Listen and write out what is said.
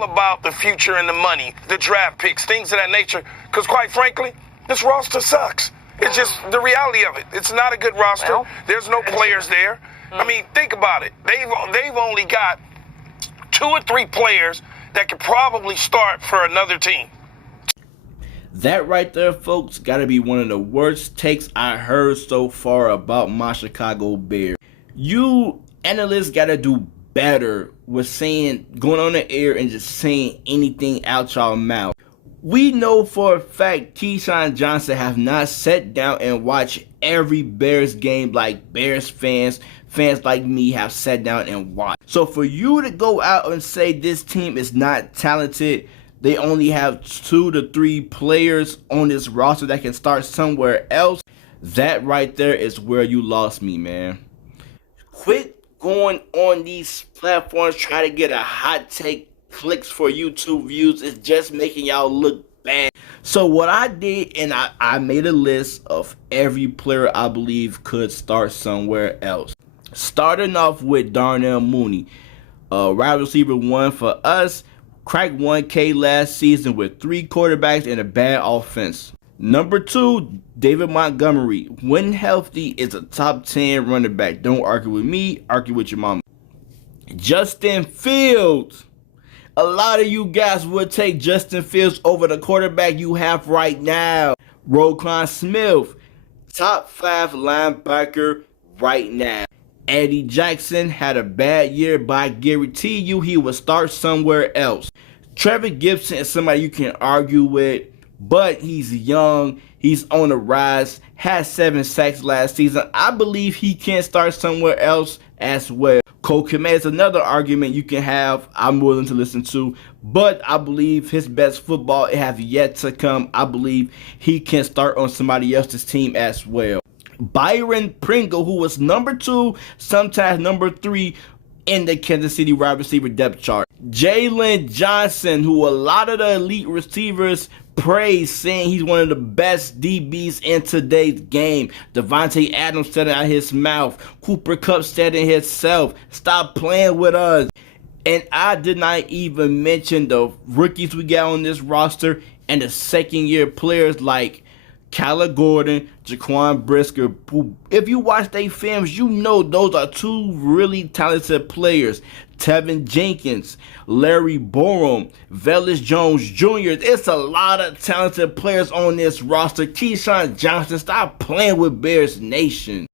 all about the future and the money, the draft picks, things of that nature. Because quite frankly, this roster sucks. It's just the reality of it. It's not a good roster. Well, there's no players there. I mean, think about it. They've only got 2 or 3 players that could probably start for another team. That right there, folks, gotta be one of the worst takes I heard so far about my Chicago Bears. You analysts gotta do better with going on the air and just saying anything out y'all mouth. We know for a fact Keyshawn Johnson have not sat down and watched every Bears game like Bears fans like me have sat down and watched. So for you to go out and say this team is not talented, they only have 2 to 3 players on this roster that can start somewhere else, that right there is where you lost me, man. Quit going on these platforms trying to get a hot take clicks for YouTube views. It's just making y'all look bad. So what I did, and I made a list of every player I believe could start somewhere else. Starting off with Darnell Mooney, wide receiver 1 for us. Cracked 1K last season with 3 quarterbacks and a bad offense. Number 2, David Montgomery. When healthy, is a top 10 running back. Don't argue with me, argue with your mama. Justin Fields. A lot of you guys would take Justin Fields over the quarterback you have right now. Roquan Smith. Top 5 linebacker right now. Eddie Jackson had a bad year, but I guarantee you he will start somewhere else. Trevor Gibson is somebody you can argue with, but he's young, he's on the rise, had 7 sacks last season. I believe he can start somewhere else as well. Cole Kmet is another argument you can have, I'm willing to listen to, but I believe his best football has yet to come. I believe he can start on somebody else's team as well. Byron Pringle, who was number 2, sometimes number 3 in the Kansas City wide receiver depth chart. Jalen Johnson, who a lot of the elite receivers praise, saying he's one of the best DBs in today's game. Devontae Adams said it out his mouth. Cooper Kupp said it himself. Stop playing with us. And I did not even mention the rookies we got on this roster and the second-year players like Kyler Gordon, Jaquan Brisker, who, if you watch their films, you know those are 2 really talented players. Tevin Jenkins, Larry Borom, Velus Jones Jr. It's a lot of talented players on this roster. Keyshawn Johnson, stop playing with Bears Nation.